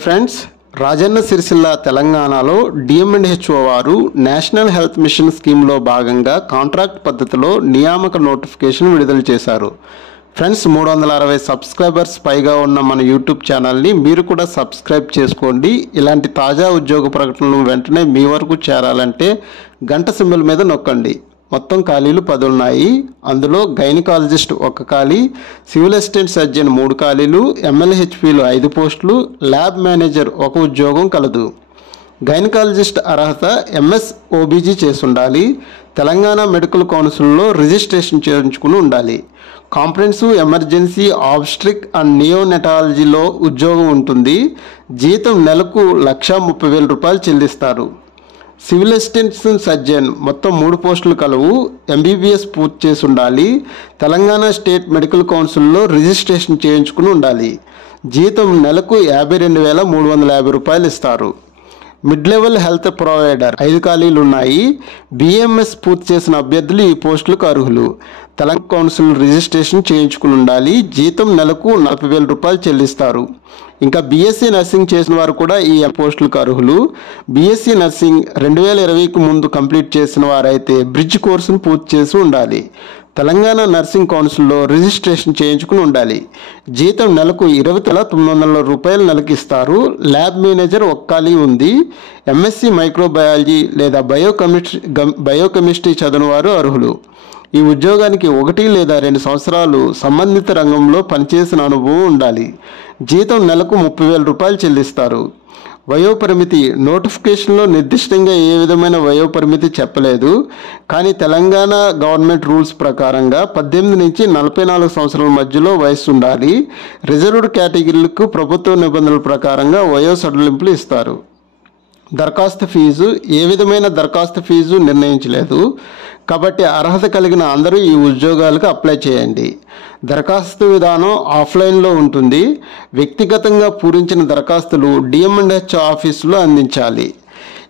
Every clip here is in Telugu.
ఫ్రెండ్స్, రాజన్న సిరిసిల్ల తెలంగాణలో డిఎంఎండ్హెచ్ఓ వారు నేషనల్ హెల్త్ మిషన్ స్కీమ్లో భాగంగా కాంట్రాక్ట్ పద్ధతిలో నియామక నోటిఫికేషన్ విడుదల చేశారు. ఫ్రెండ్స్, 360 సబ్స్క్రైబర్స్ పైగా ఉన్న మన యూట్యూబ్ ఛానల్ని మీరు కూడా సబ్స్క్రైబ్ చేసుకోండి. ఇలాంటి తాజా ఉద్యోగ ప్రకటనలు వెంటనే మీ వరకు చేరాలంటే గంట సింబల్ మీద నొక్కండి. మొత్తం ఖాళీలు 10 ఉన్నాయి. అందులో గైనకాలజిస్ట్ 1 ఖాళీ, సివిల్ అసిస్టెంట్ సర్జన్ 3 ఖాళీలు, ఎంఎల్హెచ్పిలు 5 పోస్టులు, ల్యాబ్ మేనేజర్ 1 ఉద్యోగం కలదు. గైనకాలజిస్ట్ అర్హత ఎంఎస్ ఓబీజీ చేసి ఉండాలి. తెలంగాణ మెడికల్ కౌన్సిల్లో రిజిస్ట్రేషన్ చేయించుకుని ఉండాలి. కాంప్రహెన్సివ్ ఎమర్జెన్సీ ఆబ్స్ట్రిక్ అండ్ నియోనెటాలజీలో ఉద్యోగం ఉంటుంది. జీతం నెలకు 1,30,000 రూపాయలు చెల్లిస్తారు. సివిల్ అసిస్టెంట్ సర్జన్ మొత్తం 3 పోస్టులు కలవు. ఎంబీబీఎస్ పూర్తి చేసి ఉండాలి. తెలంగాణ స్టేట్ మెడికల్ కౌన్సిల్లో రిజిస్ట్రేషన్ చేయించుకుని ఉండాలి. జీతం నెలకు 52,350 రూపాయలు ఇస్తారు. మిడ్ లెవెల్ హెల్త్ ప్రొవైడర్ 5 ఖాళీలు ఉన్నాయి. బిఎంఎస్ పూర్తి చేసిన అభ్యర్థులు ఈ పోస్టులకు అర్హులు. తెలంగాణ కౌన్సిల్ రిజిస్ట్రేషన్ చేయించుకుని ఉండాలి. జీతం నెలకు 40,000 రూపాయలు చెల్లిస్తారు. ఇంకా బీఎస్సీ నర్సింగ్ చేసిన వారు కూడా ఈ పోస్టులకు అర్హులు. బీఎస్సీ నర్సింగ్ 2020కు ముందు కంప్లీట్ చేసిన వారైతే బ్రిడ్జ్ కోర్సును పూర్తి చేసి ఉండాలి. తెలంగాణ నర్సింగ్ కౌన్సిల్లో రిజిస్ట్రేషన్ చేయించుకుని ఉండాలి. జీతం నెలకు 20,900 రూపాయలు నెలకి ఇస్తారు. ల్యాబ్ మేనేజర్ 1 ఖాళీ ఉంది. ఎంఎస్సి మైక్రోబయాలజీ లేదా బయోకెమిస్ట్రీ చదివిన వారు అర్హులు. ఈ ఉద్యోగానికి 1 లేదా 2 సంవత్సరాలు సంబంధిత రంగంలో పనిచేసిన అనుభవం ఉండాలి. జీతం నెలకు 30,000 రూపాయలు చెల్లిస్తారు. వయోపరిమితి నోటిఫికేషన్లో నిర్దిష్టంగా ఏ విధమైన వయోపరిమితి చెప్పలేదు. కానీ తెలంగాణ గవర్నమెంట్ రూల్స్ ప్రకారంగా 18 నుంచి 44 సంవత్సరాల మధ్యలో వయసు ఉండాలి. రిజర్వ్డ్ కేటగిరీలకు ప్రభుత్వ నిబంధనల ప్రకారంగా వయో సడలింపులు ఇస్తారు. దరఖాస్తు ఫీజు ఏ విధమైన దరఖాస్తు ఫీజు నిర్ణయించలేదు. కాబట్టి అర్హత కలిగిన అందరూ ఈ ఉద్యోగాలకు అప్లై చేయండి. దరఖాస్తు విధానం ఆఫ్లైన్లో ఉంటుంది. వ్యక్తిగతంగా పూరించిన దరఖాస్తులు డిఎంఎండ్హెచ్ ఆఫీసులో అందించాలి.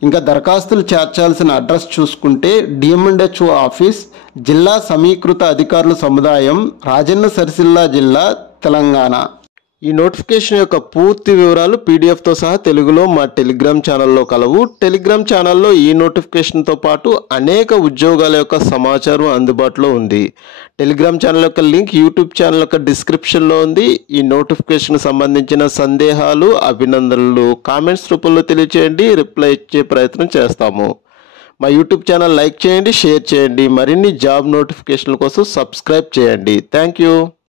ఇంకా దరఖాస్తులు చేర్చాల్సిన అడ్రస్ చూసుకుంటే డిఎంఎండ్హెచ్ఓ ఆఫీస్, జిల్లా సమీకృత అధికారుల సముదాయం, రాజన్న సిరిసిల్ల జిల్లా, తెలంగాణ. ఈ నోటిఫికేషన్ యొక్క పూర్తి వివరాలు పీడిఎఫ్తో సహా తెలుగులో మా టెలిగ్రామ్ ఛానల్లో కలవు. టెలిగ్రామ్ ఛానల్లో ఈ నోటిఫికేషన్తో పాటు అనేక ఉద్యోగాల యొక్క సమాచారం అందుబాటులో ఉంది. టెలిగ్రామ్ ఛానల్ యొక్క లింక్ యూట్యూబ్ ఛానల్ యొక్క డిస్క్రిప్షన్లో ఉంది. ఈ నోటిఫికేషన్ సంబంధించిన సందేహాలు, అభినందనలు కామెంట్స్ రూపంలో తెలియచేయండి. రిప్లై ఇచ్చే ప్రయత్నం చేస్తాము. మా యూట్యూబ్ ఛానల్ లైక్ చేయండి, షేర్ చేయండి. మరిన్ని జాబ్ నోటిఫికేషన్ల కోసం సబ్స్క్రైబ్ చేయండి. Thank you.